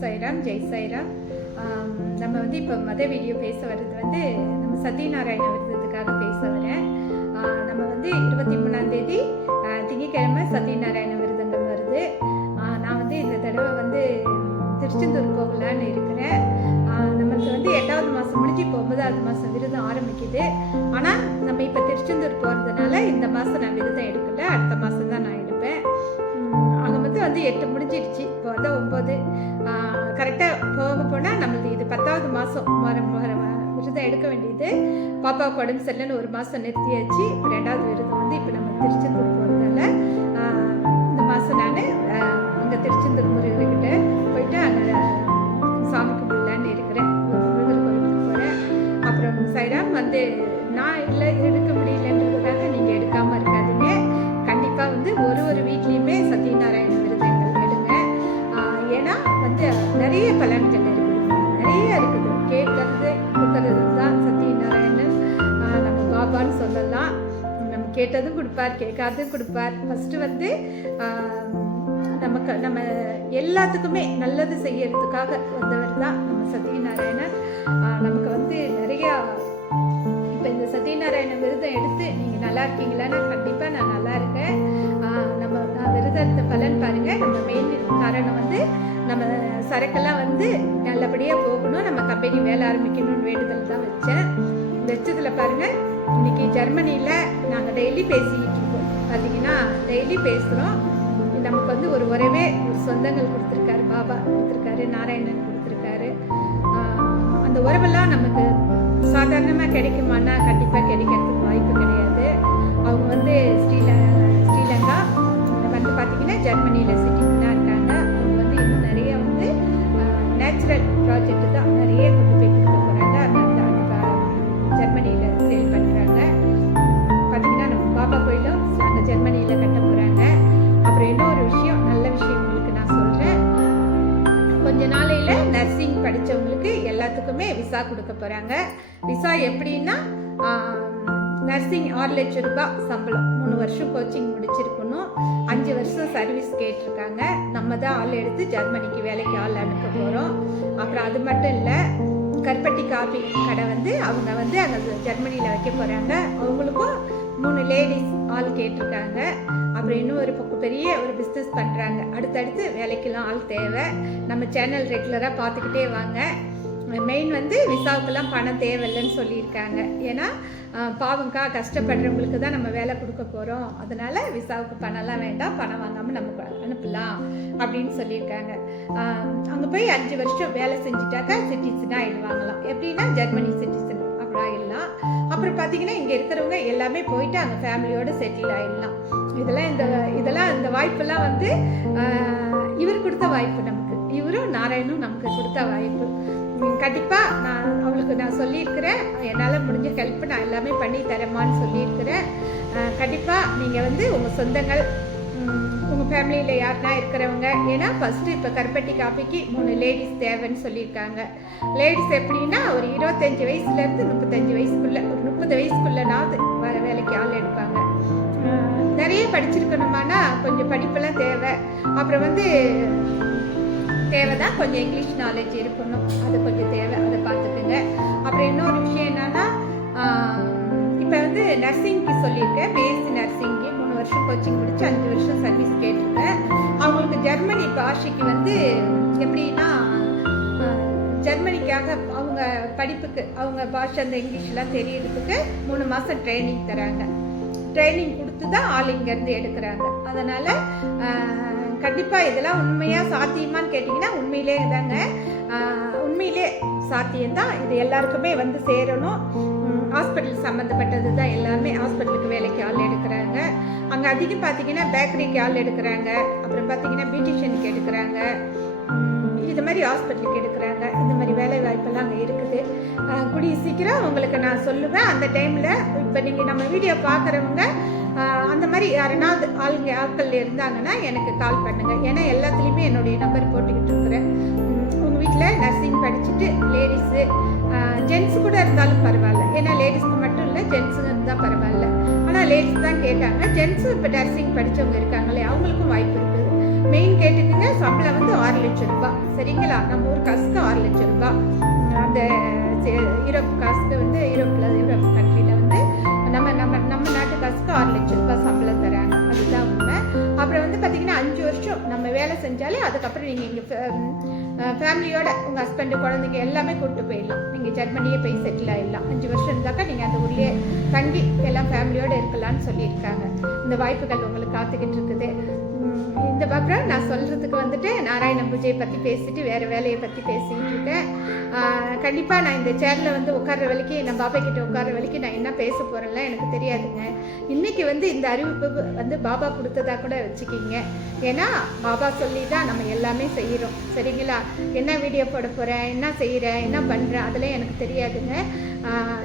சைராம் ஜெய் சைராம் நம்ம வந்து இப்போ மத வீடியோ பேச வர்றது வந்து நம்ம சத்யநாராயண விரதத்துக்காக பேச வரேன் நம்ம வந்து இருபத்தி மூணாம் தேதி திங்கக்கிழமை சத்யநாராயண விரதங்கள் வருது. நான் வந்து இந்த தடவை வந்து திருச்செந்தூர் போகலான்னு இருக்கிறேன். நம்மளுக்கு வந்து எட்டாவது மாதம் முடிஞ்சு இப்போ ஒன்பதாவது மாதம் விரதம் ஆரம்பிக்குது. ஆனால் நம்ம இப்போ திருச்செந்தூர் போகிறதுனால இந்த மாதம் நான் விரதம் எடுக்கல. அடுத்த மாதம் தான் நான் வந்து எட்டு முடிஞ்சிடுச்சு. இப்போ வந்து ஒம்பது கரெக்டாக போக போனால் நம்மளுக்கு இது பத்தாவது மாதம் வர விரதம் எடுக்க வேண்டியது. பாப்பாவுக்கு உடம்பு சரியில்லைன்னு ஒரு மாதம் நிறுத்தியாச்சு. இப்போ ரெண்டாவது விரதம் வந்து இப்போ நம்ம திருச்செந்தூர் போகிறதால கேட்காது கொடுப்பார். ஃபஸ்ட்டு வந்து நமக்கு நம்ம எல்லாத்துக்குமே நல்லது செய்யறதுக்காக வந்தவர் தான் நம்ம சத்யநாராயணன் நமக்கு வந்து நிறையா இப்போ இந்த சத்யநாராயண விரதம் எடுத்து நீங்கள் நல்லா இருக்கீங்களான்னா கண்டிப்பாக நான் நல்லா இருக்கேன். நம்ம நான் விரதத்தை பலன் பாருங்கள் நம்ம மெயின் காரணம் வந்து நம்ம சரக்கெல்லாம் வந்து நல்லபடியாக போகணும். நம்ம கம்பெனி வேலை ஆரம்பிக்கணும்னு வேண்டுதல் தான் வச்சேன். வச்சதில் பாருங்கள் இன்னைக்கு ஜெர்மனியில் நாங்கள் டெய்லி பேசிக்கிட்டு இருக்கோம். பார்த்தீங்கன்னா டெய்லி பேசுகிறோம் நமக்கு வந்து ஒரு உறவே சொந்தங்கள் கொடுத்துருக்காரு பாபா கொடுத்துருக்காரு நாராயணன் கொடுத்துருக்காரு. அந்த உறவெல்லாம் நமக்கு சாதாரணமாக கிடைக்குமானா கண்டிப்பாக கிடைக்கிறதுக்கு வாய்ப்பு கிடையாது. அவங்க வந்து ஸ்ரீல ஸ்ரீலங்கா வந்து பார்த்தீங்கன்னா ஜெர்மனியில் சிட்டிஸ்லாம் இருக்காங்க. அவங்க வந்து இன்னும் நிறைய வந்து நேச்சுரல் ப்ராஜெக்ட் எப்படின்னா நர்சிங் ஆறு லட்சம் ரூபாய் சம்பளம். மூணு வருஷம் கோச்சிங் முடிச்சிருக்கணும். அஞ்சு வருஷம் சர்வீஸ் கேட்டிருக்காங்க. நம்ம தான் ஆள் எடுத்து ஜெர்மனிக்கு வேலைக்கு ஆள் அனுப்ப போகிறோம் அப்புறம் அது மட்டும் இல்லை கருப்பட்டி காபி கடை வந்து அவங்க வந்து அங்கே ஜெர்மனியில் வைக்க போகிறாங்க அவங்களுக்கும் மூணு லேடிஸ் ஆள் கேட்டிருக்காங்க. அப்புறம் இன்னும் ஒரு பக்கம் பெரிய ஒரு பிஸ்னஸ் பண்ணுறாங்க அடுத்தடுத்து வேலைக்கெல்லாம் ஆள் தேவை. நம்ம சேனல் ரெகுலராக பார்த்துக்கிட்டே வாங்க. மெயின் வந்து விசாவுக்கெல்லாம் பணம் தேவையில்லைன்னு சொல்லியிருக்காங்க. ஏன்னா அஹ், கஷ்டப்படுறவங்களுக்கு தான் நம்ம வேலை கொடுக்க போகிறோம் அதனால விசாவுக்கு பணம்லாம் வேண்டாம். பணம் வாங்காமல் நம்ம அனுப்பலாம் அப்படின்னு சொல்லியிருக்காங்க. அங்கே போய் அஞ்சு வருஷம் வேலை செஞ்சுட்டாக்கா சிட்டிசனாக ஆயிடுவாங்களாம். எப்படின்னா ஜெர்மனி சிட்டிசன் அப்படி ஆயிடலாம். அப்புறம் பார்த்தீங்கன்னா இங்கே இருக்கிறவங்க எல்லாமே போயிட்டு அங்கே ஃபேமிலியோடு செட்டில் ஆயிடலாம். இதெல்லாம் இந்த இதெல்லாம் இந்த வாய்ப்பெல்லாம் வந்து இவர் கொடுத்த வாய்ப்பு நமக்கு. இவரும் நாராயணும் நமக்கு கொடுத்த வாய்ப்பு. கண்டிப்பாக நான் அவளுக்கு நான் சொல்லியிருக்கிறேன். என்னால் முடிஞ்ச ஹெல்ப் நான் எல்லாமே பண்ணி தரேம்மான்னு சொல்லியிருக்கிறேன். கண்டிப்பாக நீங்கள் வந்து உங்கள் சொந்தங்கள் உங்கள் ஃபேமிலியில் யாருனா இருக்கிறவங்க ஏன்னா ஃபஸ்ட்டு இப்போ கருப்பட்டி காப்பிக்கு மூணு லேடிஸ் தேவைன்னு சொல்லியிருக்காங்க. லேடிஸ் எப்படின்னா ஒரு இருபத்தஞ்சி வயசுலேருந்து முப்பத்தஞ்சு வயசுக்குள்ளே ஒரு முப்பது வயசுக்குள்ளனாவது வர வேலைக்கு ஆள் எடுப்பாங்க. நிறைய படிச்சிருக்கணுமானா கொஞ்சம் படிப்பெல்லாம் தேவை. அப்புறம் வந்து தேவை தான் கொஞ்சம் இங்கிலீஷ் நாலேஜ் இருக்கணும். அது கொஞ்சம் தேவை. அதை பார்த்துக்குங்க. அப்புறம் இன்னொரு விஷயம் என்னன்னா இப்போ வந்து நர்சிங்க்கு சொல்லியிருக்கேன். பிஎஸ்சி நர்சிங்க்கு மூணு வருஷம் கோச்சிங் முடிச்சு அஞ்சு வருஷம் சர்வீஸ் கேட்டிருக்கேன். அவங்களுக்கு ஜெர்மனி பாஷைக்கு வந்து எப்படின்னா ஜெர்மனிக்காக அவங்க படிப்புக்கு அவங்க பாஷை அந்த இங்கிலீஷ்லாம் தெரியறதுக்கு மூணு மாதம் ட்ரைனிங் தராங்க. ட்ரைனிங் கொடுத்து தான் ஆள் இங்கேருந்து எடுக்கிறாங்க. அதனால் கண்டிப்பாக இதெல்லாம் உண்மையாக சாத்தியமான்னு கேட்டிங்கன்னா உண்மையிலே தாங்க. உண்மையிலே சாத்தியம்தான். இது எல்லாருக்குமே வந்து சேரணும். ஹாஸ்பிட்டல் சம்மந்தப்பட்டது தான் எல்லாமே ஹாஸ்பிட்டலுக்கு வேலைக்கு ஆள் எடுக்கிறாங்க. அங்கே அதிகம் பார்த்தீங்கன்னா பேக்கரிக்கு ஆள் எடுக்கிறாங்க. அப்புறம் பார்த்தீங்கன்னா பியூட்டிஷியனுக்கு எடுக்கிறாங்க. இது மாதிரி ஹாஸ்பிட்டலுக்கு எடுக்கிறாங்க. இந்த மாதிரி வேலை வாய்ப்பெல்லாம் அங்கே இருக்குது. கூடிய சீக்கிரம் உங்களுக்கு நான் சொல்லுவேன். அந்த டைமில் இப்போ நீங்கள் நம்ம வீடியோ பார்க்குறவங்க அந்த மாதிரி யாருன்னா ஆளுங்க ஆட்கள் இருந்தாங்கன்னா எனக்கு கால் பண்ணுங்கள் ஏன்னா எல்லாத்துலேயுமே என்னுடைய நம்பர் போட்டுக்கிட்டு இருக்கிறேன். உங்கள் வீட்டில் நர்சிங் படிச்சுட்டு லேடிஸு ஜென்ஸு கூட இருந்தாலும் பரவாயில்ல. ஏன்னா லேடிஸ்க்கு மட்டும் இல்லை ஜென்ஸுங்க இருந்தால் பரவாயில்ல. ஆனால் லேடிஸ் தான் கேட்டாங்க ஜென்ஸும் இப்போ நர்சிங் படித்தவங்க இருக்காங்களே அவங்களுக்கும் வாய்ப்பு இருக்குது மெயின் கேட்டுக்குங்க சம்பளம் வந்து ஆறு லட்சம் ரூபாய் சரிங்களா? நம்ம ஊர் காசுக்கு ஆறு லட்சம் ரூபாய் அந்த யூரோப் காசுக்கு வந்து யூரோப்பில் யூரோப் நம்ம ஆறு லட்சம் ரூபாய் சம்பளம் தராங்க அதுதான் உண்மை. அப்புறம் வந்து பார்த்தீங்கன்னா அஞ்சு வருஷம் நம்ம வேலை செஞ்சாலே அதுக்கப்புறம் நீங்கள் இங்கே ஃபேமிலியோட உங்கள் ஹஸ்பண்டு குழந்தைங்க எல்லாமே கூப்பிட்டு போயிடலாம். நீங்கள் ஜெர்மனியே போய் செட்டில் ஆகிடலாம் அஞ்சு வருஷம் இருந்தாக்கா நீங்கள் அந்த ஊர்லேயே தங்கி எல்லாம் ஃபேமிலியோடு இருக்கலாம்னு சொல்லியிருக்காங்க. இந்த வாய்ப்புகள் உங்களுக்கு காத்துக்கிட்டு இருக்குது. இந்த அப்புறம் நான் சொல்கிறதுக்கு வந்துட்டு நாராயண பூஜையை பற்றி பேசிட்டு வேறு வேலையை பற்றி பேசிக்கிட்டு இருக்கேன். கண்டிப்பாக நான் இந்த சேரில் வந்து உட்கார்ற வரைக்கும் நம்ம பாபா கிட்ட உட்கார்ற வரைக்கும் நான் என்ன பேச போகிறேன்லாம் எனக்கு தெரியாதுங்க. இன்றைக்கி வந்து இந்த அறிவிப்பு வந்து பாபா கொடுத்ததா கூட வச்சுக்கிங்க. ஏன்னா பாபா சொல்லி தான் நம்ம எல்லாமே செய்கிறோம் சரிங்களா? என்ன வீடியோ போட போகிறேன் என்ன செய்கிறேன் என்ன பண்ணுறேன் அதெல்லாம் எனக்கு தெரியாதுங்க.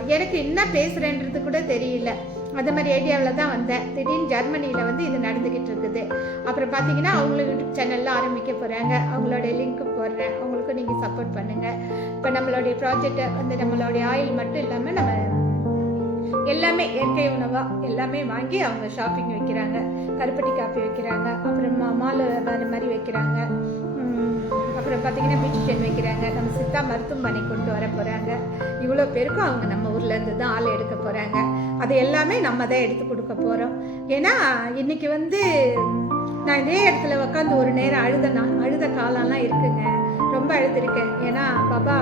எனக்கு என்ன பேசுகிறேன்றது கூட தெரியல. அது மாதிரி ஏரியாவில் தான் வந்தேன். திடீர்னு ஜெர்மனியில் வந்து இது நடந்துக்கிட்டு இருக்குது. அப்புறம் பார்த்தீங்கன்னா அவங்களுக்கு யூடியூப் சேனல்லாம் ஆரம்பிக்க போகிறாங்க அவங்களோட லிங்க் போடுறேன். அவங்களுக்கும் நீங்கள் சப்போர்ட் பண்ணுங்கள் இப்போ நம்மளுடைய ப்ராஜெக்டை வந்து நம்மளுடைய ஆயில் மட்டும் இல்லாமல் நம்ம எல்லாமே இயற்கை உணவாக எல்லாமே வாங்கி அவங்க ஷாப்பிங் வைக்கிறாங்க. கருப்பட்டி காப்பி வைக்கிறாங்க. அப்புறம் மா- மாலை வேறு மாதிரி வைக்கிறாங்க. அப்புறம் பார்த்தீங்கன்னா பியூட்டிஷியன் வைக்கிறாங்க. நம்ம சித்தா மருத்துவமனை கொண்டு வர போகிறாங்க இவ்வளோ பேருக்கும் அவங்க நம்ம ஊர்லேருந்து தான் ஆள் எடுக்க போகிறாங்க அது எல்லாமே நம்ம தான் எடுத்து கொடுக்க போகிறோம் ஏன்னா இன்றைக்கி வந்து நான் இதே இடத்துல உட்காந்து ஒரு நேரம் அழுத நான் அழுத காலம்லாம் இருக்குங்க. ரொம்ப அழுதுருக்கேன். ஏன்னா பாபா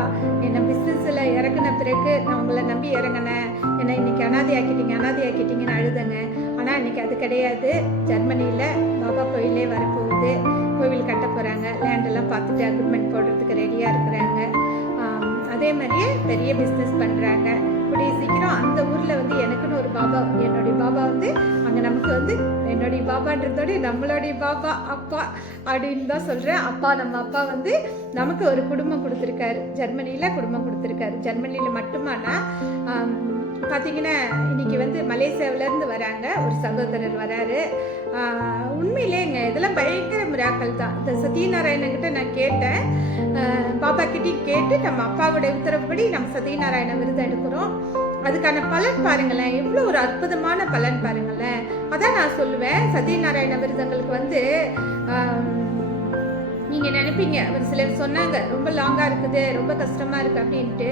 என்னை பிஸ்னஸில் இறக்குன பிறகு நான் உங்களை நம்பி இறங்கினேன். என்னை இன்னைக்கு அனாதி ஆக்கிட்டீங்க அனாதை ஆக்கிட்டீங்கன்னு அழுதங்க. ஆனால் இன்னைக்கு அது கிடையாது. ஜெர்மனியில் பாபா கோயிலே வரப்போகுது. கோவில் கட்ட போகிறாங்க லேண்டெல்லாம் பார்த்துட்டு அக்ரிமெண்ட் போடுறதுக்கு ரெடியாக இருக்கிறாங்க. அதே மாதிரியே பெரிய பிஸ்னஸ் பண்ணுறாங்க கூடிய சீக்கிரம் அந்த ஊரில் வந்து எனக்குன்னு ஒரு பாபா என்னுடைய பாபா வந்து அங்கே நமக்கு வந்து என்னுடைய பாபான்றதோட நம்மளுடைய பாபா அப்பா அப்படின்னு தான் சொல்கிறேன் அப்பா நம்ம அப்பா வந்து நமக்கு ஒரு குடும்பம் கொடுத்துருக்காரு. ஜெர்மனியில் குடும்பம் கொடுத்துருக்காரு. ஜெர்மனியில் மட்டுமானா பார்த்தீங்கன்னா இன்னைக்கு வந்து மலேசியாவிலேருந்து வராங்க. ஒரு சகோதரர் வராரு. உண்மையிலேங்க இதெல்லாம் பயங்கர மிராக்கள் தான். இந்த சத்யநாராயணங்கிட்ட நான் கேட்டேன். ஆஹ், பாபா கிட்டேயும் கேட்டு நம்ம அப்பாவுடைய உத்தரவுப்படி நம்ம சத்யநாராயண விருது எடுக்கிறோம். அதுக்கான பலன் பாருங்களேன். எவ்வளோ ஒரு அற்புதமான பலன் பாருங்களேன். அதான் நான் சொல்லுவேன். சத்யநாராயண விருதங்களுக்கு வந்து நீங்கள் நினைப்பீங்க. ஒரு சிலர் சொன்னாங்க ரொம்ப லாங்காக இருக்குது ரொம்ப கஷ்டமாக இருக்குது அப்படின்ட்டு.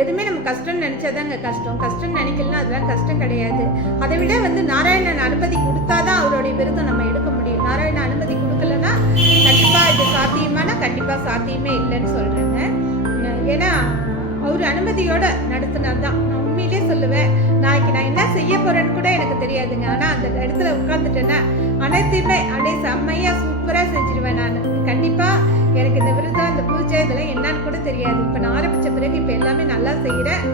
எதுவுமே நம்ம கஷ்டம்னு நினைச்சாதாங்க கஷ்டம். கஷ்டம்னு நினைக்கலாம் அதெல்லாம் கஷ்டம் கிடையாது. அதை விட வந்து நாராயணன் அனுமதி கொடுத்தாதான் அவருடைய விருதம் நம்ம எடுக்க முடியும். நாராயணன் அனுமதி கொடுக்கலன்னா கண்டிப்பாக இது சாத்தியமானா கண்டிப்பாக சாத்தியமே இல்லைன்னு சொல்கிறேங்க ஏன்னா அவர் அனுமதியோட நடத்தினார் தான். நான் உண்மையிலே சொல்லுவேன். நாளைக்கு நான் என்ன செய்ய போகிறேன்னு கூட எனக்கு தெரியாதுங்க. ஆனால் அந்த இடத்துல உட்காந்துட்டேன்னா அனைத்தையுமே அப்படியே செம்மையாக சூப்பராக செஞ்சிருவேன் நான். கண்டிப்பாக எனக்கு இந்த விருதம் இந்த பூஜை இதெல்லாம் என்னன்னு கூட தெரியாது. இப்போ நான் ஆரம்பித்த பிறகு இப்போ எல்லாமே நல்லா செய்கிறேன்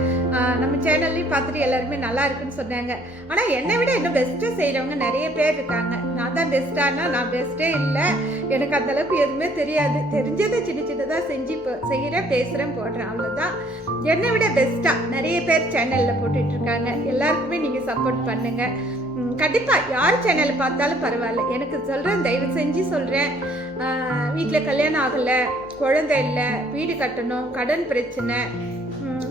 நம்ம சேனல்லையும் பார்த்துட்டு எல்லாருமே நல்லா இருக்குன்னு சொன்னாங்க. ஆனால் என்னை விட இன்னும் பெஸ்ட்டாக செய்கிறவங்க நிறைய பேர் இருக்காங்க. நான் தான் பெஸ்ட்டானா நான் பெஸ்ட்டே இல்லை. எனக்கு அந்தளவுக்கு எதுவுமே தெரியாது. தெரிஞ்சதை சின்ன சின்னதாக செஞ்சு இப்போ செய்கிறேன் பேசுகிறேன் போடுறேன். அவ்வளோதான் என்னை விட பெஸ்ட்டாக நிறைய பேர் சேனலில் போட்டுட்டு இருக்காங்க. எல்லாருக்குமே நீங்கள் சப்போர்ட் பண்ணுங்கள் கண்டிப்பாக யார் சேனல் பார்த்தாலும் பரவாயில்ல. எனக்கு சொல்கிறேன் தயவு செஞ்சு சொல்கிறேன் வீட்டில் கல்யாணம் ஆகலை குழந்தை இல்லை வீடு கட்டணும் கடன் பிரச்சனை.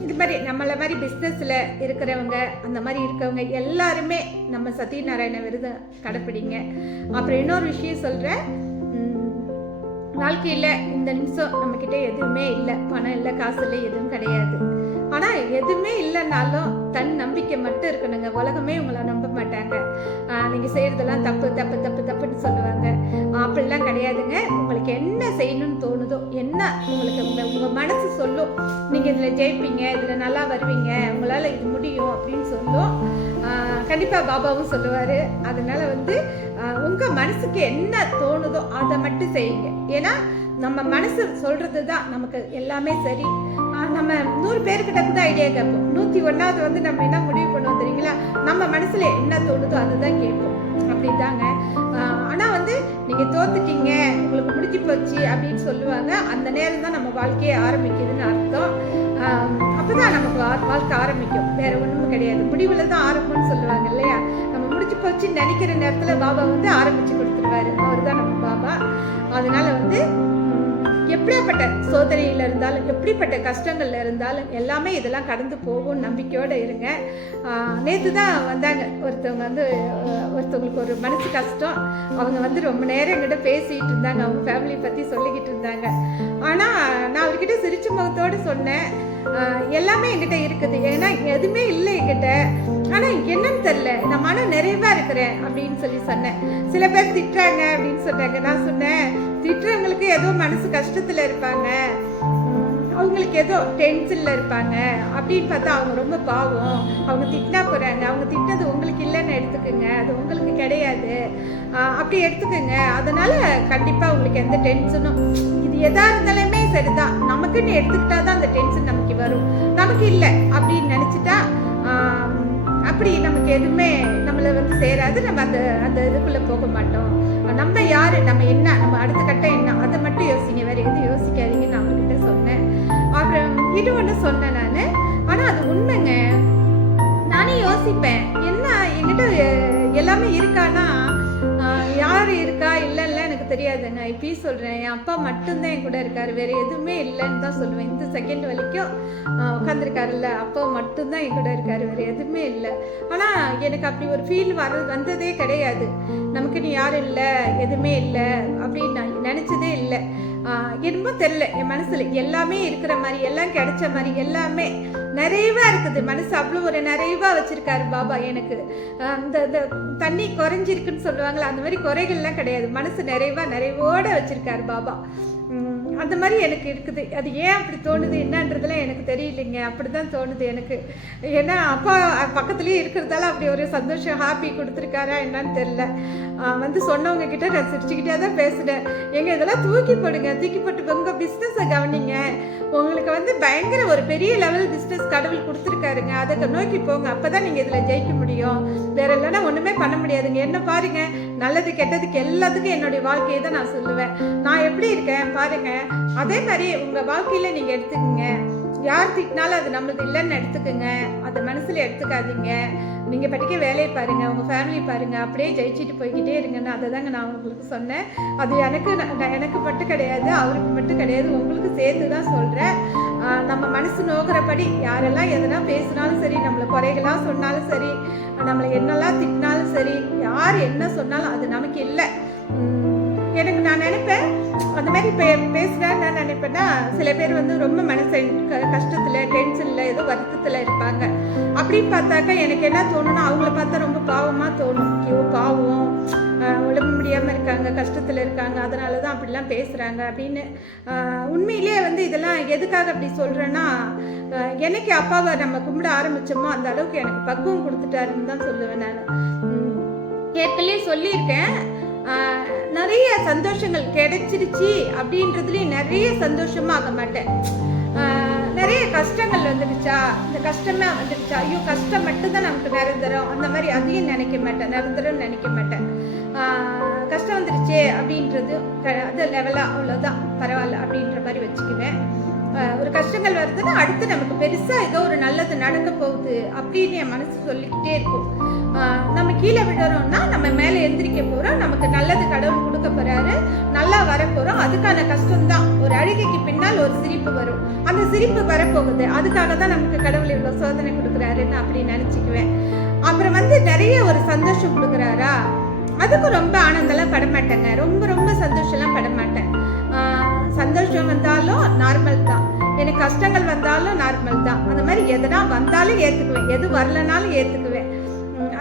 இது மாதிரி நம்மளை மாதிரி பிஸ்னஸில் இருக்கிறவங்க அந்த மாதிரி இருக்கவங்க எல்லாருமே நம்ம சத்யநாராயண விருதம் கடைப்பிடிங்க. அப்புறம் இன்னொரு விஷயம் சொல்கிறேன் வாழ்க்கையில் இந்த நிமிஷம் நம்மக்கிட்ட எதுவுமே இல்லை. பணம் இல்லை காசு இல்லை எதுவும் கிடையாது. ஆனால் எதுவுமே இல்லைனாலும் தன் நம்பிக்கை மட்டும் இருக்கணுங்க. உலகமே உங்களை நம்ப மாட்டாங்க. நீங்கள் செய்கிறதெல்லாம் தப்பு தப்பு தப்பு தப்புன்னு சொல்லுவாங்க. அப்படிலாம் கிடையாதுங்க. உங்களுக்கு என்ன செய்யணும்னு தோணுதோ என்ன உங்களுக்கு உங்கள் உங்கள் மனசு சொல்லும். நீங்கள் இதில் ஜெயிப்பீங்க இதில் நல்லா வருவீங்க உங்களால் இது முடியும் அப்படின்னு சொல்லும். கண்டிப்பாக பாபாவும் சொல்லுவார். அதனால வந்து உங்கள் மனசுக்கு என்ன தோணுதோ அதை மட்டும் செய்யுங்க. ஏன்னா நம்ம மனசு சொல்கிறது தான் நமக்கு எல்லாமே சரி. நம்ம நூறு பேர்கிட்ட கூட ஐடியா கேட்போம். நூற்றி ஒன்றாவது வந்து நம்ம என்ன முடிவு பண்ணுவோம் தெரியுங்களா? நம்ம மனசில் என்ன தோணுதோ அதுதான் கேட்போம். அப்படிதாங்க. ஆனால் வந்து நீங்கள் தோத்துட்டீங்க உங்களுக்கு முடிஞ்சு போச்சு அப்படின்னு சொல்லுவாங்க. அந்த நேரம் தான் நம்ம வாழ்க்கையை ஆரம்பிக்குதுன்னு அர்த்தம். அப்போ தான் நமக்கு வா- வாழ்க்கை ஆரம்பிக்கும். வேற ஒன்றும் கிடையாது. முடிவில் தான் ஆரம்பம்னு சொல்லுவாங்க இல்லையா? நம்ம முடிஞ்சு போச்சுன்னு நினைக்கிற நேரத்தில் பாபா வந்து ஆரம்பிச்சு கொடுத்துருவாரு. அவர் தான் நம்ம பாபா. அதனால வந்து எப்படியாப்பட்ட சோதனையில் இருந்தாலும் எப்படிப்பட்ட கஷ்டங்கள்ல இருந்தாலும் எல்லாமே இதெல்லாம் கடந்து போகும். நம்பிக்கையோடு இருங்க. நேற்று தான் வந்தாங்க. ஒருத்தவங்க வந்து ஒருத்தவங்களுக்கு ஒரு மனசு கஷ்டம். அவங்க வந்து ரொம்ப நேரம் எங்கிட்ட பேசிகிட்டு இருந்தாங்க. அவங்க ஃபேமிலி பற்றி சொல்லிக்கிட்டு இருந்தாங்க. ஆனால் நான் அவர்கிட்ட சிரிச்ச முகத்தோடு சொன்னேன். எல்லாமே என்கிட்ட இருக்குது. ஏன்னா எதுவுமே இல்லை என்கிட்ட. ஆனால் என்னன்னு தெரில நான் மன நிறைவாக இருக்கிறேன் அப்படின்னு சொல்லி சொன்னேன். சில பேர் திட்டுறாங்க அப்படின்னு சொன்னாங்க. நான் சொன்னேன் திட்டுறவங்களுக்கு ஏதோ மனசு கஷ்டத்தில் இருப்பாங்க. அவங்களுக்கு ஏதோ டென்ஷனில் இருப்பாங்க. அப்படின்னு பார்த்தா அவங்க ரொம்ப பாவம். அவங்க திட்டினா போகிறாங்க அவங்க திட்டினது உங்களுக்கு இல்லைன்னு எடுத்துக்கோங்க. அது உங்களுக்கு கிடையாது. அப்படி எடுத்துக்கோங்க. அதனால கண்டிப்பாக உங்களுக்கு எந்த டென்ஷனும் இது எதா இருந்தாலுமே சரிதான். நமக்குன்னு எடுத்துக்கிட்டா தான் அந்த டென்ஷன் நமக்கு வரும். நமக்கு இல்லை அப்படின்னு நினச்சிட்டா அப்படி நமக்கு எதுவுமே நம்மளை வந்து சேராது. நம்ம அந்த அந்த இதுக்குள்ளே போக மாட்டோம். நம்ம யார்? நம்ம என்ன? நம்ம அடுத்த கட்டம் என்ன? அதை மட்டும் யோசிங்க. வேற எதுவும் யோசிக்காதீங்கன்னு நான் அவங்ககிட்ட சொன்னேன். அப்புறம் இது ஒன்று சொன்னேன் நான். ஆனால் அது உண்மைங்க. நானே யோசிப்பேன். என்ன? என்கிட்ட எல்லாமே இருக்கானா? யார் இருக்கா? இல்லை தெரியாது. நான் இப்பயும் சொல்கிறேன் என் அப்பா மட்டும்தான் என் கூட இருக்காரு. வேறு எதுவுமே இல்லைன்னு தான் சொல்லுவேன். இந்த செகண்ட் வரைக்கும் உட்காந்துருக்காருல்ல அப்பா மட்டும்தான் என் கூட இருக்காரு. வேறு எதுவுமே இல்லை. ஆனால் எனக்கு அப்படி ஒரு ஃபீல் வர வந்ததே கிடையாது. நமக்கு நீ யாரும் இல்லை. எதுவுமே இல்லை. அப்படின்னு நான் நினச்சதே இல்லை. என்னமோ தெரில என் மனசில் எல்லாமே இருக்கிற மாதிரி எல்லாம் கிடைச்ச மாதிரி எல்லாமே நிறைவா இருக்குது. மனசு அவ்வளோ ஒரு நிறைவா வச்சிருக்காரு பாபா எனக்கு. அந்த இந்த தண்ணி குறைஞ்சிருக்குன்னு சொல்லுவாங்களே அந்த மாதிரி குறைகள்லாம் கிடையாது. மனசு நிறைவா நிறைவோட வச்சிருக்காரு பாபா. அந்த மாதிரி எனக்கு இருக்குது. அது ஏன் அப்படி தோணுது என்னன்றதுலாம் எனக்கு தெரியலைங்க. அப்படி தான் தோணுது எனக்கு. ஏன்னா அப்பா பக்கத்துலேயே இருக்கிறதால அப்படி ஒரு சந்தோஷம் ஹாப்பி கொடுத்துருக்காரா என்னன்னு தெரில வந்து சொன்னவங்க கிட்ட நான் சிரிச்சுக்கிட்டே தான் பேசினேன். எங்க இதெல்லாம் தூக்கி போடுங்க தூக்கி போட்டு உங்கள் பிஸ்னஸை கவனிங்க. உங்களுக்கு வந்து பயங்கர ஒரு பெரிய லெவல் பிஸ்னஸ் கடவுள் கொடுத்துருக்காருங்க. அதை நோக்கி போங்க. அப்போ தான் நீங்கள் இதில் ஜெயிக்க முடியும். வேற இல்லைன்னா ஒன்றுமே பண்ண முடியாதுங்க. என்ன பாருங்க. நல்லது கெட்டதுக்கு எல்லாத்துக்கும் என்னுடைய வாழ்க்கையை தான் நான் சொல்லுவேன். நான் எப்படி இருக்கேன்? பாருங்க. அதே மாதிரி உங்கள் வாழ்க்கையில் நீங்கள் எடுத்துக்கோங்க. யார் திட்டினாலும் அது நம்மளுக்கு இல்லைன்னு எடுத்துக்கோங்க. அதை மனசில் எடுத்துக்காதீங்க. நீங்கள் படிக்க வேலையை பாருங்கள் உங்கள் ஃபேமிலி பாருங்கள் அப்படியே ஜெயிச்சிட்டு போய்கிட்டே இருங்கன்னு அதை தாங்க நான் உங்களுக்கு சொன்னேன். அது எனக்கு நான் எனக்கு மட்டும் கிடையாது அவருக்கு மட்டும் கிடையாது உங்களுக்கு சேர்த்து தான் சொல்கிறேன் நம்ம மனசு நோக்கிறபடி யாரெல்லாம் எதனா பேசினாலும் சரி நம்மளை குறைகளாக சொன்னாலும் சரி நம்மளை என்னெல்லாம் திட்டினாலும் சரி யார் என்ன சொன்னாலும் அது நமக்கு இல்லை. எனக்கு நான் நினைப்பேன் அந்த மாதிரி பே பேசுகிறேன் நான் நினைப்பேன்னா சில பேர் வந்து ரொம்ப மனசு க கஷ்டத்தில் டென்ஷனில் ஏதோ வருத்தத்தில் இருப்பாங்க. அப்படின்னு பார்த்தாக்கா எனக்கு என்ன தோணுன்னா அவங்கள பார்த்தா ரொம்ப பாவமாக தோணும். ஐயோ பாவம். ஆஹ் உடம்பு முடியாமல் இருக்காங்க கஷ்டத்தில் இருக்காங்க அதனால தான் அப்படிலாம் பேசுகிறாங்க அப்படின்னு உண்மையிலேயே வந்து இதெல்லாம் எதுக்காக அப்படி சொல்கிறேன்னா என்னைக்கு அப்பாவை நம்ம கும்பிட ஆரம்பித்தோமோ அந்த அளவுக்கு எனக்கு பக்குவம் கொடுத்துட்டாருன்னு தான் சொல்லுவேன் நான். ஏற்கனவே சொல்லியிருக்கேன். நிறைய சந்தோஷங்கள் கிடைச்சிருச்சு அப்படின்றதுலயும் நிறைய சந்தோஷமா ஆக மாட்டேன். நிறைய கஷ்டங்கள் வந்துடுச்சா? இந்த கஷ்டமே வந்துடுச்சா? ஐயோ கஷ்டம் மட்டும்தான் நமக்கு நிரந்தரம் அந்த மாதிரி அதையும் நினைக்க மாட்டேன். நிரந்தரம் நினைக்க மாட்டேன். கஷ்டம் வந்துடுச்சே அப்படின்றது அது லெவலாக அவ்வளோதான் பரவாயில்ல அப்படின்ற மாதிரி வச்சுக்குவேன். ஒரு கஷ்டங்கள் வருதுன்னா அடுத்து நமக்கு பெருசாக ஏதோ ஒரு நல்லது நடக்க போகுது அப்படின்னு என் மனசு சொல்லிக்கிட்டே இருக்கும். நம்ம கீழே விடுறோம்னா நம்ம மேலே எந்திரிக்க போகிறோம் நமக்கு நல்லது கடவுள் கொடுக்க போகிறாரு நல்லா வரப்போகிறோம் அதுக்கான கஷ்டம் தான் ஒரு அழுகைக்கு பின்னால் ஒரு சிரிப்பு வரும். அந்த சிரிப்பு வரப்போகுது. அதுக்காக தான் நமக்கு கடவுள் இவ்வளோ சோதனை கொடுக்குறாருன்னு அப்படி நினச்சிக்குவேன். அப்புறம் வந்து நிறைய ஒரு சந்தோஷம் கொடுக்குறாரா? அதுக்கும் ரொம்ப ஆனந்தம்லாம் பட மாட்டேங்க. ரொம்ப ரொம்ப சந்தோஷம்லாம் பட மாட்டேன். சந்தோஷம் வந்தாலும் நார்மல் தான். எனக்கு கஷ்டங்கள் வந்தாலும் நார்மல் தான். அந்த மாதிரி எதனா வந்தாலும் ஏற்றுக்குவேன் எது வரலனாலும் ஏற்றுக்குவேன்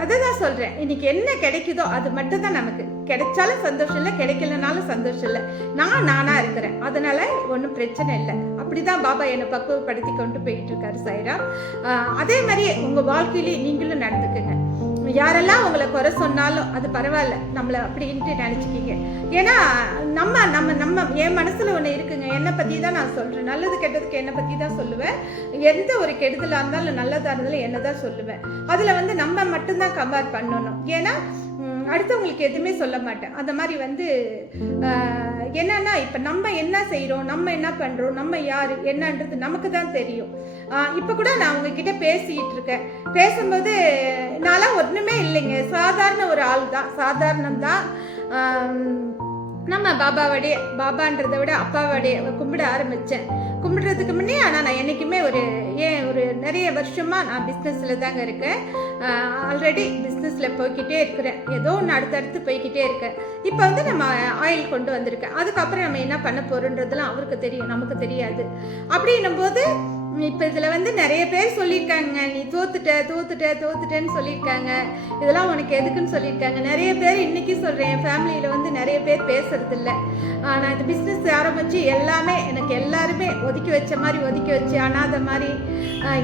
அதை தான் சொல்கிறேன் இன்னைக்கு என்ன கிடைக்குதோ அது மட்டும் தான் நமக்கு. கிடைச்சாலும் சந்தோஷம் இல்லை கிடைக்கலனாலும் சந்தோஷம் இல்லை. நான் நானாக இருக்கிறேன். அதனால் ஒன்றும் பிரச்சனை இல்லை. அப்படி தான் பாபா என்னை பக்குவப்படுத்தி கொண்டு போயிட்டு இருக்காரு சைரா அதே மாதிரியே உங்கள் வாழ்க்கையிலே நீங்களும் நடந்துக்குங்க. யாரெல்லாம் உங்களை குறை சொன்னாலும் அது பரவாயில்ல. நம்மளை அப்படின்ட்டு நினச்சிக்கிங்க. ஏன்னா நம்ம நம்ம நம்ம என் மனசில் ஒன்று இருக்குங்க. என்னை பற்றி தான் நான் சொல்கிறேன் நல்லது கெட்டதுக்கு என்னை பற்றி தான் சொல்லுவேன். எந்த ஒரு கெடுதலாக இருந்தாலும் நல்லதாக இருந்தாலும் என்ன தான் சொல்லுவேன். அதில் வந்து நம்ம மட்டும்தான் கம்பேர் பண்ணணும். ஏன்னா அடுத்தவங்களுக்கு எதுவுமே சொல்ல மாட்டேன். அந்த மாதிரி வந்து என்னன்னா இப்போ நம்ம என்ன செய்கிறோம் நம்ம என்ன பண்ணுறோம் நம்ம யார் என்னன்றது நமக்கு தான் தெரியும். இப்போ கூட நான் உங்ககிட்ட பேசிக்கிட்டு இருக்கேன். பேசும்போது நான்லாம் ஒன்றுமே இல்லைங்க. சாதாரண ஒரு ஆள் தான் சாதாரணம் தான் நம்ம பாபாவோடைய பாபான்றதை விட அப்பாவோடைய கும்பிட ஆரம்பித்தேன் கும்பிடுறதுக்கு முன்னே ஆனால் நான் என்றைக்குமே ஒரு ஏன் ஒரு நிறைய வருஷமாக நான் பிஸ்னஸில் தாங்க இருக்கேன். ஆல்ரெடி பிஸ்னஸில் போய்கிட்டே இருக்கிறேன். ஏதோ ஒன்று அடுத்தடுத்து போய்கிட்டே இருக்கேன். இப்போ வந்து நம்ம ஆயில் கொண்டு வந்திருக்கேன். அதுக்கப்புறம் நம்ம என்ன பண்ண போகிறோன்றதுலாம் அவருக்கு தெரியும் நமக்கு தெரியாது. அப்படின்னும் போது இப்போ இதில் வந்து நிறைய பேர் சொல்லியிருக்காங்க. நீ தோத்துட்ட தோத்துட்ட தோத்துட்டேன்னு சொல்லியிருக்காங்க. இதெல்லாம் உனக்கு எதுக்குன்னு சொல்லியிருக்காங்க. நிறைய பேர் இன்னைக்கு சொல்கிறேன் என் ஃபேமிலியில் வந்து நிறைய பேர் பேசுறது இல்லை நான் இந்த பிஸ்னஸ் ஆரம்பித்து எல்லாமே எனக்கு எல்லாருமே ஒதுக்கி வச்ச மாதிரி ஒதுக்கி வச்சு அனாத மாதிரி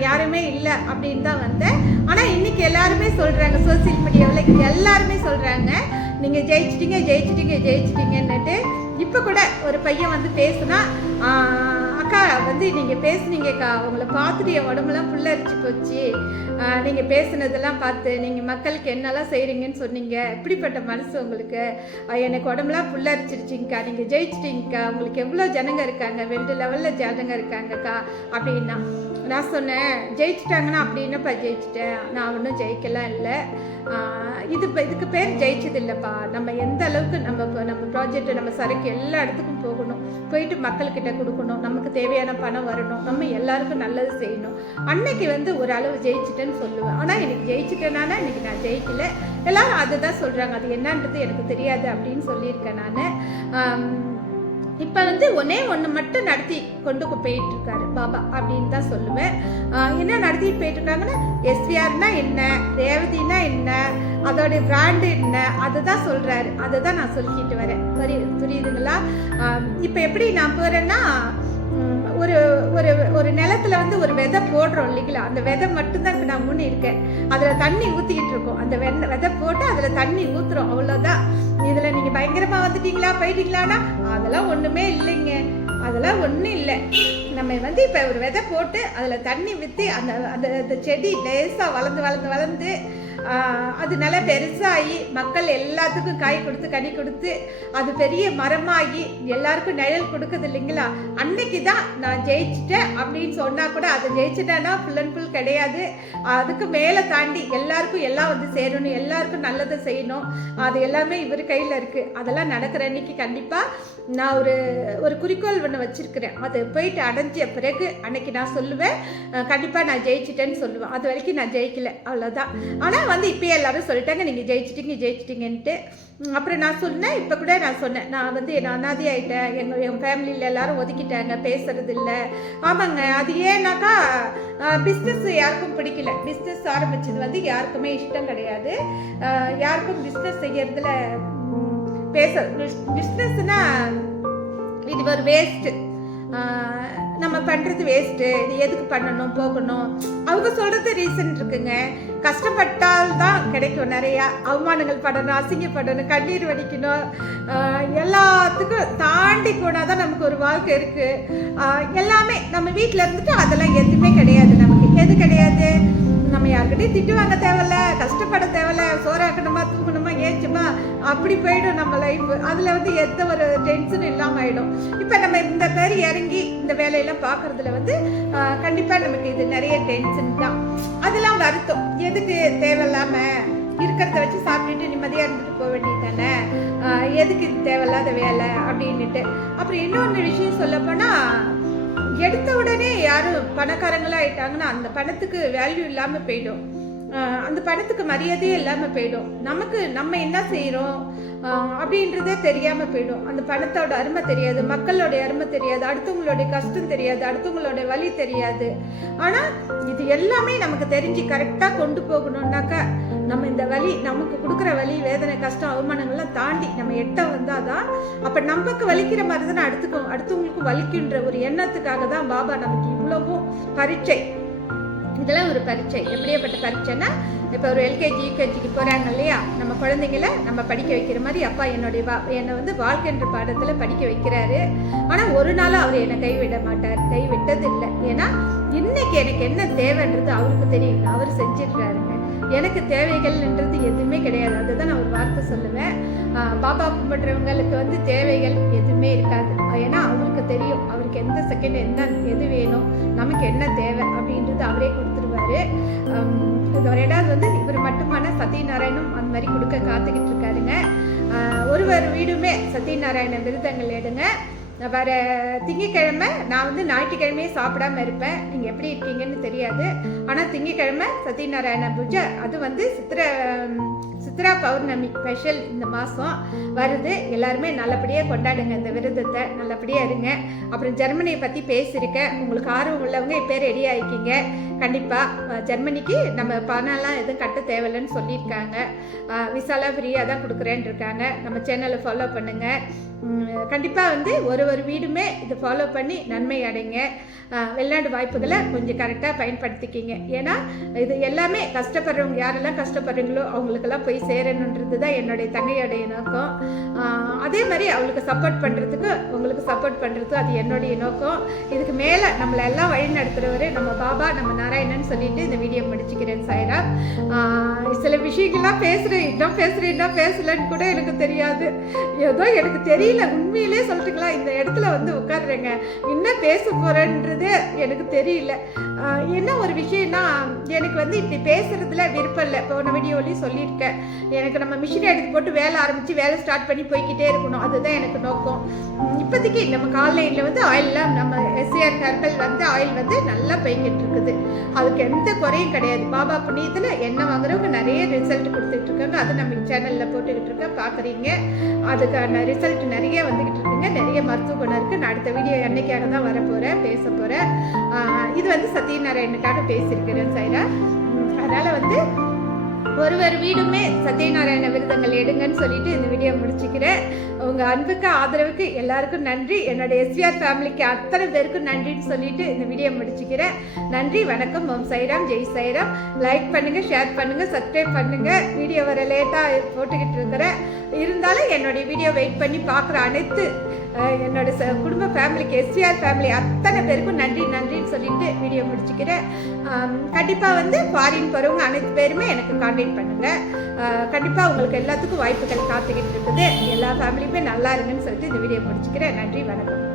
யாருமே இல்லை அப்படின்னு தான் வந்தேன். ஆனால் இன்றைக்கி எல்லாருமே சொல்கிறாங்க சோசியல் மீடியாவில் எல்லாருமே சொல்கிறாங்க நீங்கள் ஜெயிச்சிட்டிங்க ஜெயிச்சிட்டீங்க ஜெயிச்சிட்டீங்கன்னுட்டு. இப்போ கூட ஒரு பையன் வந்து பேசுனா அக்கா வந்து நீங்கள் பேசுனீங்கக்கா உங்களை பார்த்துட்டு என் உடம்புலாம் புல்லரிச்சு போச்சு. நீங்கள் பேசுனதெல்லாம் பார்த்து நீங்கள் மக்களுக்கு என்னெல்லாம் செய்கிறீங்கன்னு சொன்னீங்க. இப்படிப்பட்ட மனசு உங்களுக்கு? எனக்கு உடம்புலாம் புல்லரிச்சிருச்சிங்கக்கா நீங்கள் ஜெயிச்சிட்டிங்கக்கா. உங்களுக்கு எவ்வளோ ஜனங்க இருக்காங்க? ரெண்டு லெவலில் ஜனங்க இருக்காங்கக்கா. அப்படின்னா நான் சொன்னேன் ஜெயிச்சிட்டாங்கன்னா அப்படி என்னப்பா ஜெயிச்சிட்டேன் நான் ஒன்றும் ஜெயிக்கலாம் இல்லை. இது இதுக்கு பேர் ஜெயிச்சது இல்லைப்பா. நம்ம எந்த அளவுக்கு நம்ம நம்ம ப்ராஜெக்ட் நம்ம சரக்கு எல்லா இடத்துக்கும் போகணும். போயிட்டு மக்கள்கிட்ட கொடுக்கணும். நமக்கு தேவையான பணம் வரணும். நம்ம எல்லாருக்கும் நல்லது செய்யணும். அன்னைக்கு வந்து ஒரு அளவு ஜெயிச்சிட்டேன்னு சொல்லுவேன். ஆனால் எனக்கு ஜெயிச்சிட்டேனானா இன்னைக்கு நான் ஜெயிக்கல. எல்லாரும் அதுதான் சொல்கிறாங்க அது என்னன்றது எனக்கு தெரியாது அப்படின்னு சொல்லியிருக்கேன் நான். இப்போ வந்து ஒன்னே ஒன்று மட்டும் நடத்தி கொண்டு போயிட்டு இருக்காரு பாபா அப்படின்னு தான் சொல்லுவேன். என்ன நடத்திட்டு போயிட்டு இருக்காங்கன்னா எஸ்விஆர்னா என்ன ரேவதினா என்ன அதோடைய பிராண்டு என்ன அதை தான் சொல்கிறாரு அதை தான் நான் சொல்லிக்கிட்டு வரேன். புரி புரியுதுங்களா? இப்போ எப்படி நான் போகிறேன்னா ஒரு ஒரு ஒரு நிலத்துல வந்து ஒரு விதை போடுறோம் இல்லைங்களா? அந்த விதை மட்டும்தான் இப்போ நான் முன்னே இருக்கேன். அதில் தண்ணி ஊற்றிக்கிட்டு இருக்கோம். அந்த வெண்ணெய் விதை போட்டு அதில் தண்ணி ஊற்றுறோம் அவ்வளோதான் இதில் நீங்கள் பயங்கரமாக வந்துட்டீங்களா போயிட்டீங்களான்னா அதெல்லாம் ஒன்றுமே இல்லைங்க. அதெல்லாம் ஒன்றும் இல்லை. நம்ம வந்து இப்போ ஒரு விதை போட்டு அதில் தண்ணி விற்று அந்த அந்த அந்த செடி லேசாக வளர்ந்து வளர்ந்து வளர்ந்து அது நல்லா பெருசாகி மக்கள் எல்லாத்துக்கும் காய் கொடுத்து கனி கொடுத்து அது பெரிய மரமாகி எல்லாருக்கும் நிழல் கொடுக்குது இல்லைங்களா? அன்னைக்கு தான் நான் ஜெயிச்சிட்டேன் அப்படின்னு சொன்னால் கூட அதை ஜெயிச்சிட்டேன்னா ஃபுல் அண்ட் ஃபுல் கிடையாது. அதுக்கு மேலே தாண்டி எல்லாருக்கும் எல்லாம் வந்து சேரணும் எல்லாருக்கும் நல்லதை செய்யணும். அது எல்லாமே இவர் கையில் இருக்குது அதெல்லாம் நடக்கிற அன்னைக்கு கண்டிப்பாக நான் ஒரு ஒரு குறிக்கோள் ஒன்று வச்சுருக்கிறேன். அது போயிட்டு அடைஞ்ச பிறகு அன்னைக்கு நான் சொல்லுவேன். கண்டிப்பாக நான் ஜெயிச்சிட்டேன்னு சொல்லுவேன். அது வரைக்கும் நான் ஜெயிக்கல. அவ்வளோதான் ஆனால் வந்து இப்போ எல்லாரும் சொல்லிட்டாங்க நீங்கள் ஜெயிச்சிட்டீங்க ஜெயிச்சிட்டீங்கன்ட்டு. அப்புறம் நான் சொன்னேன் இப்போ கூட நான் சொன்னேன். நான் வந்து என்ன அனாதி ஆகிட்டேன் எங்கள் என் ஃபேமிலியில் எல்லாரும் ஒதுக்கிட்டாங்க பேசுறது இல்லை. ஆமாங்க அது ஏன்னாக்கா பிஸ்னஸ் யாருக்கும் பிடிக்கல. பிஸ்னஸ் ஆரம்பிச்சது வந்து யாருக்குமே இஷ்டம் கிடையாது. யாருக்கும் பிஸ்னஸ் செய்யறதுல பேச பிஸ்னஸ்னா இது ஒரு வேஸ்ட்டு நம்ம பண்ணுறது வேஸ்ட்டு இது எதுக்கு பண்ணணும் போகணும்? அவங்க சொல்கிறது ரீசன் இருக்குங்க. கஷ்டப்பட்டால் தான் கிடைக்கும் நிறையா அவமானங்கள் படணும் அசிங்கப்படணும் கண்ணீர் வடிக்கணும். எல்லாத்துக்கும் தாண்டி போனால் தான் நமக்கு ஒரு வாழ்க்கை இருக்குது எல்லாமே நம்ம வீட்டில் இருந்துட்டு அதெல்லாம் எதுவுமே கிடையாது நமக்கு. எது கிடையாது? நம்ம யாருக்கிட்டையும் திட்டு வாங்க தேவையில்ல கஷ்டப்பட தேவையில்ல சோறாக்கணுமா தூக்கணுமா ஏச்சுமா அப்படி போயிடும் நம்ம லைஃப் அதில் வந்து எந்த ஒரு டென்ஷனும் இல்லாமல் ஆயிடும். இப்போ நம்ம இந்த பேர் இறங்கி இந்த வேலையெல்லாம் பார்க்குறதுல வந்து கண்டிப்பாக நமக்கு இது நிறைய டென்ஷன் தான். அதெல்லாம் வருத்தம். எதுக்கு தேவையில்லாமல் இருக்கிறத வச்சு சாப்பிட்டுட்டு நிம்மதியாக இருந்துட்டு போக வேண்டியது தானே? எதுக்கு இது தேவையில்லாத வேலை அப்படின்னுட்டு. அப்புறம் இன்னொன்று விஷயம் சொல்லப்போனால் எடுத்த உடனே யாரும் பணக்காரங்களாக ஆயிட்டாங்கன்னா அந்த பணத்துக்கு வேல்யூ இல்லாமல் போயிடும். அந்த பணத்துக்கு மரியாதையே இல்லாமல் போயிடும். நமக்கு நம்ம என்ன செய்கிறோம் அப்படின்றதே தெரியாமல் போயிடும். அந்த பணத்தோட அருமை தெரியாது மக்களோடைய அருமை தெரியாது அடுத்தவங்களுடைய கஷ்டம் தெரியாது அடுத்தவங்களோட வலி தெரியாது. ஆனால் இது எல்லாமே நமக்கு தெரிஞ்சு கரெக்டாக கொண்டு போகணுன்னாக்கா நம்ம இந்த வலி நமக்கு கொடுக்குற வலி வேதனை கஷ்டம் அவமானங்கள்லாம் தாண்டி நம்ம எட்ட வந்தாதான் அப்போ நமக்கு வலிக்கிற மாதிரி தானே அடுத்துக்கும் அடுத்தவங்களுக்கும் வலிக்குன்ற ஒரு எண்ணத்துக்காக தான் பாபா நமக்கு இவ்வளவும் பரீட்சை. இதெல்லாம் ஒரு பரீட்சை. எப்படியாப்பட்ட பரீட்சைன்னா இப்போ ஒரு எல்கேஜி யூகேஜிக்கு போகிறாங்க இல்லையா? நம்ம குழந்தைங்கள நம்ம படிக்க வைக்கிற மாதிரி அப்பா என்னுடைய வா என்னை வந்து வாழ்க்கைன்ற பாடத்தில் படிக்க வைக்கிறாரு. ஆனால் ஒரு நாளும் அவர் என்னை கைவிட மாட்டார் கைவிட்டது இல்லை ஏன்னா இன்னைக்கு எனக்கு என்ன தேவைன்றது அவருக்கு தெரியும். அவர் செஞ்சிடுறாருங்க. எனக்கு தேவைகள்ன்றது எதுவுமே கிடையாது. அதுதான் நான் ஒரு வார்த்தை சொல்லுவேன். பாபா கும்பிட்றவங்களுக்கு வந்து தேவைகள் எதுவுமே இருக்காது. ஏன்னா அவருக்கு தெரியும். அவருக்கு எந்த செகண்ட் என்ன எது வேணும் நமக்கு என்ன தேவை அப்படின்றது அவரே கொடுத்துருவாரு. ரெண்டாவது வந்து இவர் மட்டுமான சத்யநாராயணும் அந்த மாதிரி கொடுக்க காத்துக்கிட்டு இருக்காருங்க. ஒருவர் வீடுமே சத்யநாராயண விருதங்கள் எடுங்க. வர திங்கக்கிழமை நான் வந்து ஞாயிற்றுக்கிழமையே சாப்பிடாம இருப்பேன். நீங்கள் எப்படி இருக்கீங்கன்னு தெரியாது. ஆனால் திங்கக்கிழமை சத்யநாராயண பூஜை அது வந்து சித்திர சித்ரா பௌர்ணமி ஸ்பெஷல் இந்த மாதம் வருது. எல்லாருமே நல்லபடியாக கொண்டாடுங்க. இந்த விரதத்தை நல்லபடியாக இருங்க. அப்புறம் ஜெர்மனியை பற்றி பேசியிருக்கேன். உங்களுக்கு ஆர்வம் உள்ளவங்க இப்போ ரெடி ஆகிக்கிங்க கண்டிப்பாக ஜெர்மனிக்கு நம்ம பணம்லாம் எதுவும் கட்ட தேவையில்லைன்னு சொல்லியிருக்காங்க. விசாலாம் ஃப்ரீயாக தான் கொடுக்குறேன்னு இருக்காங்க. நம்ம சேனலை ஃபாலோ பண்ணுங்கள் கண்டிப்பாக வந்து ஒரு ஒரு வீடுமே இதை ஃபாலோ பண்ணி நன்மை அடைங்க. அஹ் வெளிநாடு வாய்ப்புகளை கொஞ்சம் கரெக்டாக பயன்படுத்திக்கிங்க. ஏன்னா இது எல்லாமே கஷ்டப்படுறவங்க யாரெல்லாம் கஷ்டப்படுறீங்களோ அவங்களுக்கெல்லாம் போய் சேரணுன்றது தான் என்னுடைய தங்கையோடைய நோக்கம். அதே மாதிரி அவளுக்கு சப்போர்ட் பண்ணுறதுக்கு உங்களுக்கு சப்போர்ட் பண்ணுறதுக்கு அது என்னுடைய நோக்கம். இதுக்கு மேலே நம்மளை எல்லாம் வழி நடத்துகிறவர் நம்ம பாபா நம்ம நாராயணன் சொல்லிட்டு இந்த வீடியோ முடிச்சுக்கிறேன் சாய்ரா சில விஷயங்கள்லாம் பேசுகிறேன் இன்னும் பேசுகிறேன் இன்னும் பேசலன்னு கூட எனக்கு தெரியாது. ஏதோ எனக்கு தெரியல உண்மையிலே சொல்லிட்டுங்களா இந்த இடத்துல வந்து உட்காடுறேங்க என்ன பேச போகிறேன்றது எனக்கு தெரியல. என்ன ஒரு விஷயம்னா எனக்கு வந்து இப்படி பேசுறதுல விருப்பம் இல்லை. போன வீடியோலையும் சொல்லியிருக்கேன். எனக்கு நம்ம மிஷின் எடுத்து போட்டு வேலை ஆரம்பித்து வேலை ஸ்டார்ட் பண்ணி போய்கிட்டே இருக்கணும். அதுதான் எனக்கு நோக்கம். இப்போதைக்கு நம்ம கால்லைனில் வந்து ஆயிலெலாம் நம்ம எஸ்ஏஆர் ஹெர்பல் வந்து ஆயில் வந்து நல்லா போய்கிட்டு இருக்குது. அதுக்கு எந்த குறையும் கிடையாது. பாபா புண்ணியத்தில் எண்ணெய் வாங்குறவங்க நிறைய ரிசல்ட் கொடுத்துட்டு இருக்காங்க. அது நம்ம சேனலில் போட்டுக்கிட்டு இருக்கேன். பார்க்குறீங்க. அதுக்கான ரிசல்ட் நிறைய வந்துக்கிட்டு இருக்குங்க. நிறைய மருத்துவ குணம் இருக்குது நான் அடுத்த வீடியோ என்னைக்காக தான் வரப்போகிறேன் பேச போகிறேன் இது வந்து சத்யநாராயணுக்காக பேசியிருக்கிறேன் சைரா அதனால் வந்து ஒருவர் வீடுமே சத்யநாராயண விருதங்கள் எடுங்கன்னு சொல்லிட்டு இந்த வீடியோ முடிச்சுக்கிறேன். உங்கள் அன்புக்கு ஆதரவுக்கு எல்லாருக்கும் நன்றி. என்னோட எஸ்விஆர் ஃபேமிலிக்கு அத்தனை பேருக்கும் நன்றின்னு சொல்லிட்டு இந்த வீடியோ முடிச்சுக்கிறேன். நன்றி வணக்கம். ஓம் சைராம் ஜெய் சைராம். லைக் பண்ணுங்க ஷேர் பண்ணுங்க சப்ஸ்கிரைப் பண்ணுங்க. வீடியோ வர லேட்டாக போட்டுக்கிட்டு இருக்கிறேன். இருந்தாலும் என்னுடைய வீடியோ வெயிட் பண்ணி பார்க்குற அனைத்து என்னோட ச- குடும்ப ஃபேமிலிக்கு எஸ்விஆர் ஃபேமிலி அத்தனை பேருக்கும் நன்றி நன்றின்னு சொல்லிட்டு வீடியோ முடிச்சுக்கிறேன். கண்டிப்பாக வந்து ஃபாரின் போகிறவங்க அனைத்து பேருமே எனக்கு காண்டாக்ட் பண்ணுங்கள் கண்டிப்பாக உங்களுக்கு எல்லாத்துக்கும் வாய்ப்புகள் காத்துக்கிட்டு இருக்குது. எல்லா ஃபேமிலியுமே நல்லா இருங்கன்னு சொல்லிட்டு இந்த வீடியோ முடிச்சுக்கிறேன். நன்றி வணக்கம்.